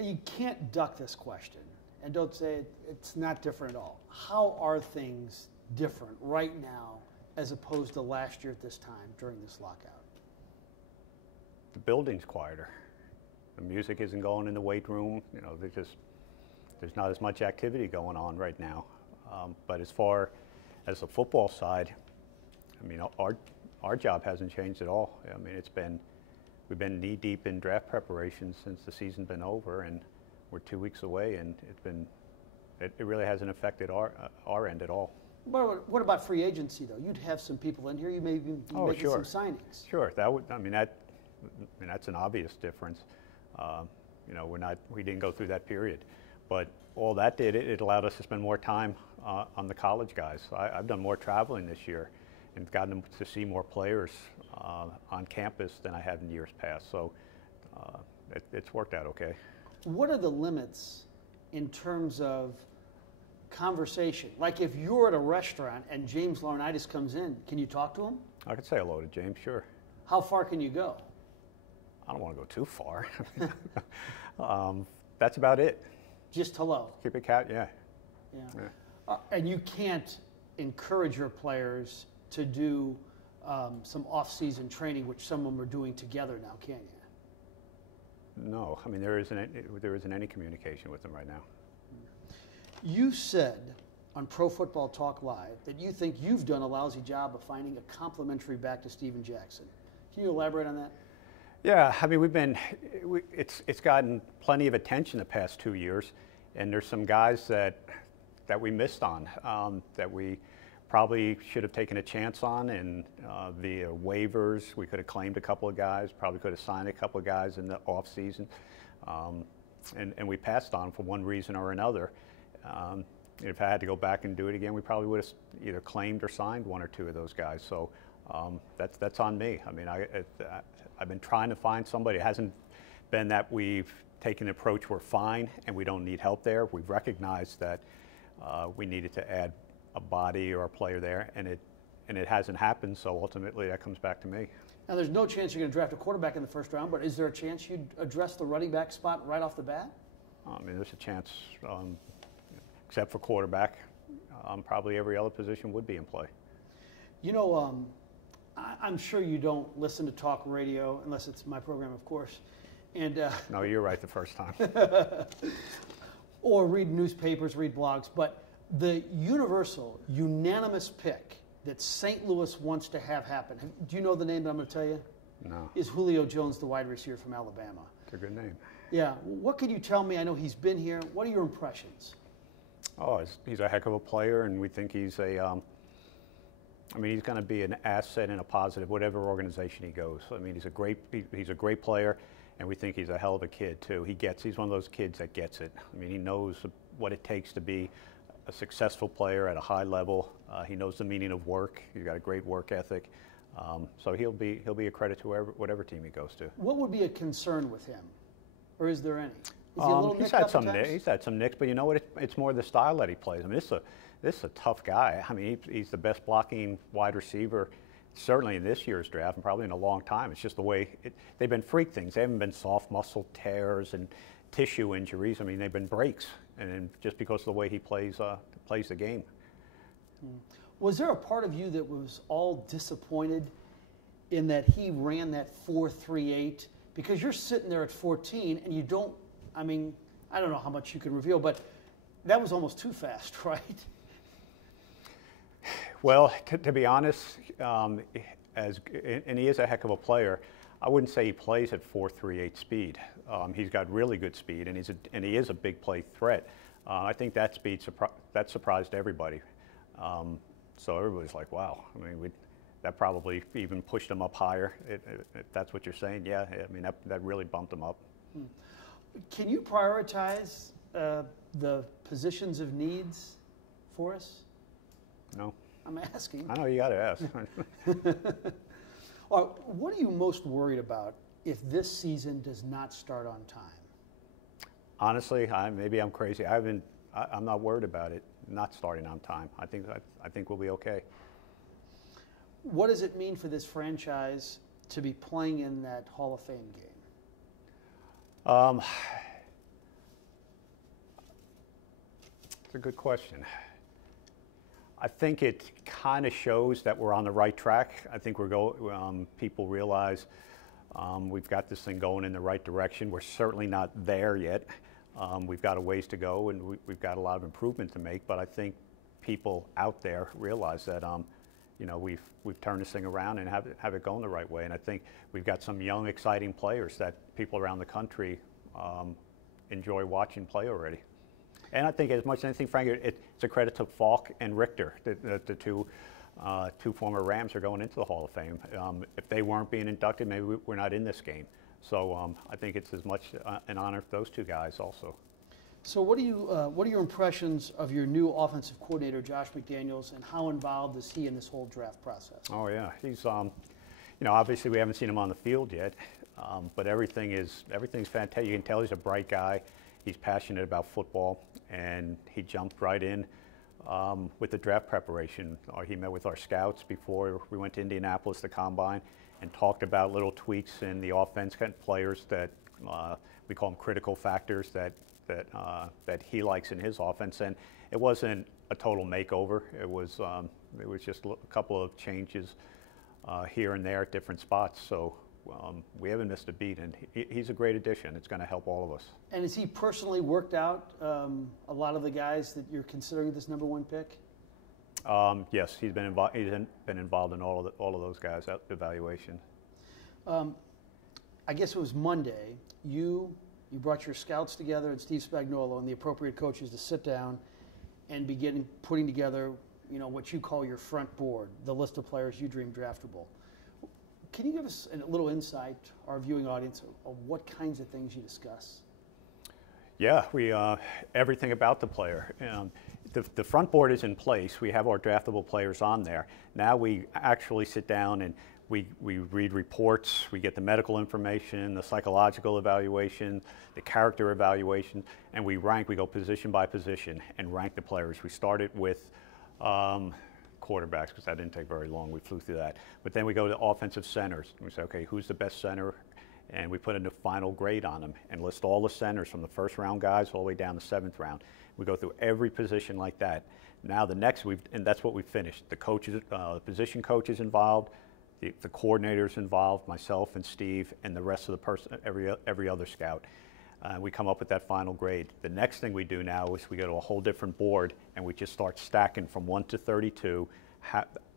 You can't duck this question, and don't say it's not different at all. How are things different right now as opposed to last year at this time during this lockout? The building's quieter. The music isn't going in the weight room. You know, there's not as much activity going on right now. But as far as the football side, I mean, our job hasn't changed at all. I mean, we've been knee deep in draft preparation since the season's been over, and we're 2 weeks away, and it really hasn't affected our end at all. What about free agency, though? You'd have some people in here. You may even be making some signings. Sure, that's an obvious difference. You know, we didn't go through that period, but all that did, it allowed us to spend more time on the college guys. I've done more traveling this year and gotten to see more players on campus than I have in years past. So it's worked out okay. What are the limits in terms of conversation? Like if you're at a restaurant and James Laurinaitis comes in, can you talk to him? I could say hello to James, sure. How far can you go? I don't want to go too far. That's about it. Just hello? Keep it cat, yeah. And you can't encourage your players to do some off-season training, which some of them are doing together now, can you? No, I mean, there isn't any communication with them right now. You said on Pro Football Talk Live that you think you've done a lousy job of finding a complimentary back to Steven Jackson. Can you elaborate on that? Yeah, I mean, it's gotten plenty of attention the past 2 years, and there's some guys that we missed on, that we probably should have taken a chance on, and via waivers, we could have claimed a couple of guys, probably could have signed a couple of guys in the off season, and we passed on for one reason or another. If I had to go back and do it again, we probably would have either claimed or signed one or two of those guys. So that's on me. I mean, I've been trying to find somebody. It hasn't been that we've taken the approach we're fine and we don't need help there. We've recognized that we needed to add a body or a player there, and it hasn't happened. So ultimately, that comes back to me. Now, there's no chance you're going to draft a quarterback in the first round, but is there a chance you'd address the running back spot right off the bat? I mean, there's a chance, except for quarterback. Probably every other position would be in play. You know, I'm sure you don't listen to talk radio, unless it's my program, of course. And no, you're right the first time. Or read newspapers, read blogs. But the universal, unanimous pick that St. Louis wants to have happen, do you know the name that I'm going to tell you? No. Is Julio Jones, the wide receiver from Alabama. It's a good name. Yeah. What can you tell me? I know he's been here. What are your impressions? Oh, he's a heck of a player, and we think he's I mean, he's going to be an asset and a positive, whatever organization he goes. I mean, he's a great player, and we think he's a hell of a kid too. He's one of those kids that gets it. I mean, he knows what it takes to be a successful player at a high level. He knows the meaning of work. He's got a great work ethic. So he'll be a credit to whatever team he goes to. What would be a concern with him, or is there any? Is he a little he's had some nicks, but you know what? It's more the style that he plays. I mean, this is a tough guy. I mean, he's the best blocking wide receiver, certainly in this year's draft, and probably in a long time. It's just the way they've been freak things. They haven't been soft muscle tears and tissue injuries. I mean, they've been breaks, and just because of the way he plays the game. Was there a part of you that was all disappointed in that he ran that 4.38? Because you're sitting there at 14, and you don't. I mean, I don't know how much you can reveal, but that was almost too fast, right? Well, to be honest, and he is a heck of a player. I wouldn't say he plays at 4.38 speed. He's got really good speed, and he is a big play threat. I think that speed that surprised everybody. So everybody's like, "Wow!" I mean, that probably even pushed him up higher. If that's what you're saying, yeah. I mean, that really bumped him up. Can you prioritize the positions of needs for us? No. I'm asking. I know you got to ask. What are you most worried about if this season does not start on time? Honestly, maybe I'm crazy. I'm not worried about it not starting on time. I think we'll be okay. What does it mean for this franchise to be playing in that Hall of Fame game? It's a good question. I think it kind of shows that we're on the right track. I think people realize we've got this thing going in the right direction. We're certainly not there yet. We've got a ways to go, and we've got a lot of improvement to make. But I think people out there realize that we've turned this thing around and have it going the right way. And I think we've got some young, exciting players that people around the country enjoy watching play already. And I think as much as anything, Frank, it's a credit to Falk and Richter, the two former Rams are going into the Hall of Fame. If they weren't being inducted, maybe we're not in this game. So I think it's as much an honor for those two guys also. So what are your impressions of your new offensive coordinator, Josh McDaniels, and how involved is he in this whole draft process? Oh yeah, he's obviously we haven't seen him on the field yet, but everything's fantastic. You can tell he's a bright guy. He's passionate about football, and he jumped right in with the draft preparation. He met with our scouts before we went to Indianapolis, the combine, and talked about little tweaks in the offense, kind of players that we call them critical factors that he likes in his offense. And it wasn't a total makeover. It was just a couple of changes here and there at different spots. So we haven't missed a beat, and he's a great addition. It's going to help all of us. And has he personally worked out a lot of the guys that you're considering this #1 pick? Yes, he's been involved. He's been involved in all of those guys' evaluation. I guess it was Monday. You brought your scouts together and Steve Spagnuolo and the appropriate coaches to sit down and begin putting together, what you call your front board, the list of players you dream draftable. Can you give us a little insight, our viewing audience, of what kinds of things you discuss? Yeah, everything about the player. The front board is in place. We have our draftable players on there. Now we actually sit down and we read reports. We get the medical information, the psychological evaluation, the character evaluation, and we rank. We go position by position and rank the players. We started with quarterbacks, because that didn't take very long. We flew through that. But then we go to offensive centers. And we say, okay, who's the best center? And we put in a final grade on them and list all the centers from the first round guys all the way down to 7th round. We go through every position like that. Now the next, and that's what we finished. The coaches, the position coaches involved, the coordinators involved, myself and Steve, and the rest of the person, every other scout. We come up with that final grade. The next thing we do now is we go to a whole different board and we just start stacking from 1 to 32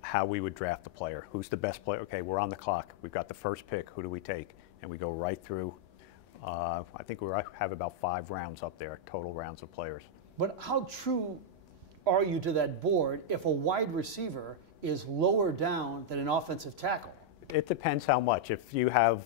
how we would draft the player. Who's the best player? Okay, we're on the clock. We've got the first pick. Who do we take? And we go right through. I think we have about 5 rounds up there, total rounds of players. But how true are you to that board if a wide receiver is lower down than an offensive tackle? It depends how much. If you have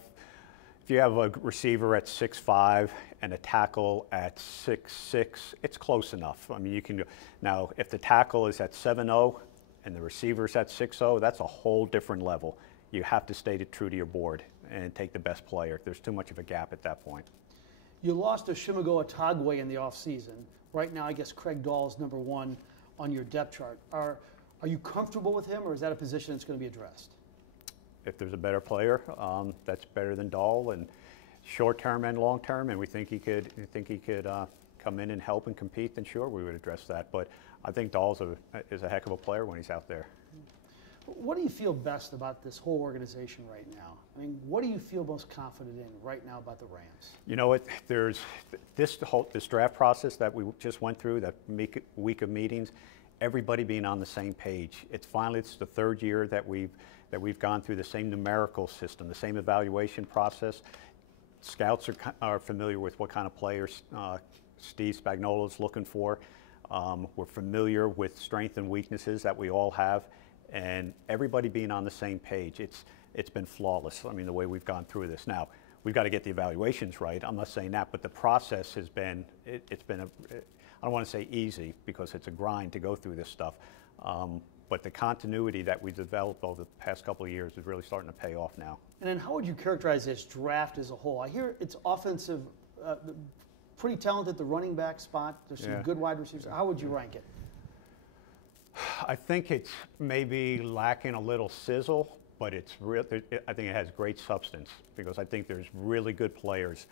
a receiver at 6'5" and a tackle at 6'6", it's close enough. I mean, you can. Now, if the tackle is at 7'0" and the receiver's at 6'0", that's a whole different level. You have to stay true to your board and take the best player. There's too much of a gap at that point. You lost to Shimigo Atagwe in the offseason. Right now, I guess Craig Dahl is #1 on your depth chart. Are you comfortable with him, or is that a position that's going to be addressed? If there's a better player that's better than Dahl, and short term and long term, and we think he could come in and help and compete, then sure, we would address that. But I think Dahl is a heck of a player when he's out there. What do you feel best about this whole organization right now? I mean, what do you feel most confident in right now about the Rams? You know what? There's this draft process that we just went through, that week of meetings, everybody being on the same page. It's the 3rd year that we've gone through the same numerical system, the same evaluation process. Scouts are familiar with what kind of players Steve Spagnuolo is looking for. We're familiar with strengths and weaknesses that we all have, and everybody being on the same page. It's been flawless. I mean, the way we've gone through this. Now, we've got to get the evaluations right. I'm not saying that, but the process has been, I don't want to say easy, because it's a grind to go through this stuff. But the continuity that we've developed over the past couple of years is really starting to pay off now. And then how would you characterize this draft as a whole? I hear it's offensive, pretty talented at the running back spot. There's some good wide receivers. How would you rank it? I think it's maybe lacking a little sizzle, but it's real. I think it has great substance, because I think there's really good players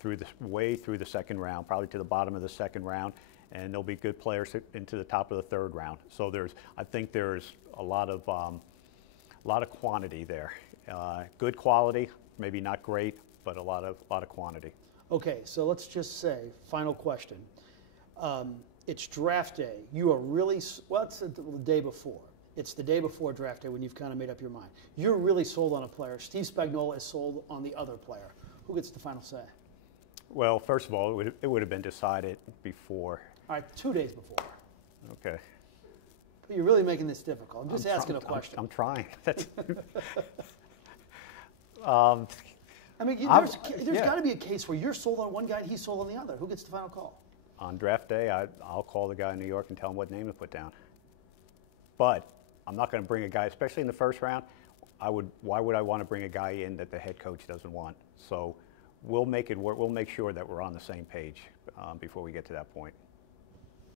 through the 2nd round, probably to the bottom of the 2nd round, and there'll be good players into the top of the third round. So I think there's a lot of quantity there. Good quality, maybe not great, but a lot of quantity. Okay, so let's just say, final question. It's draft day. You are really, well, it's the day before. It's the day before draft day when you've kind of made up your mind. You're really sold on a player. Steve Spagnuolo is sold on the other player. Who gets the final say? Well, first of all, it would have been decided before. All right, 2 days before. Okay. But you're really making this difficult. I'm just asking a question. I'm trying. I mean, there's got to be a case where you're sold on one guy and he's sold on the other. Who gets the final call? On draft day, I'll call the guy in New York and tell him what name to put down. But I'm not going to bring a guy, especially in the first round. Why would I want to bring a guy in that the head coach doesn't want? So we'll make it work. We'll make sure that we're on the same page before we get to that point.